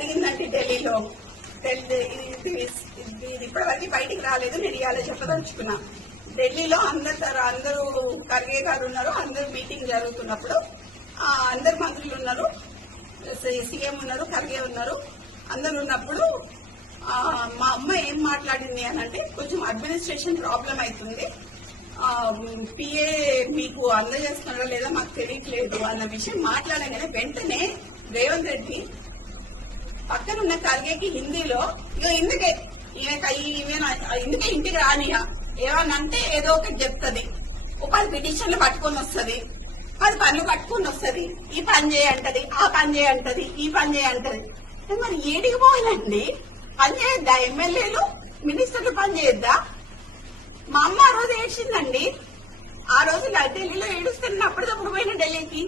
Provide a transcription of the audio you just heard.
జరిగిందండి ఢిల్లీలో. ఇది ఇప్పటివరకు బయటికి రాలేదు, నేను ఇవాళ చెప్పదలుచుకున్నా. ఢిల్లీలో అందరూ ఖర్గే గారు ఉన్నారు, అందరూ మీటింగ్ జరుగుతున్నప్పుడు అందరు మంత్రులు ఉన్నారు, సీఎం ఉన్నారు, ఖర్గే ఉన్నారు, అందరు ఉన్నప్పుడు మా అమ్మ ఏం మాట్లాడింది అని అంటే, కొంచెం అడ్మినిస్ట్రేషన్ ప్రాబ్లం అవుతుంది, పిఏ మీకు అందజేస్తున్నారా లేదా మాకు తెలియట్లేదు అన్న విషయం మాట్లాడగానే వెంటనే రేవంత్ రెడ్డి పక్కనున్న ఖర్గేకి హిందీలో ఇందుకే ఇంటికి రానియా ఏమనంటే ఏదో ఒకటి చెప్తుంది, 10 పిటిషన్లు పట్టుకొని వస్తుంది, 10 పనులు పట్టుకొని వస్తుంది, ఈ పని చేయంటది, ఆ పని చేయంటది, ఈ పని చేయంటది. మరి ఏడికి పోయిందండి? పని చేయొద్దా? ఎమ్మెల్యేలు మినిస్టర్లు పని చేయొద్దా? మా అమ్మ ఆ రోజు ఏడ్చిందండి. ఆ రోజు ఢిల్లీలో ఏడుస్తున్నప్పుడు పోయిన ఢిల్లీకి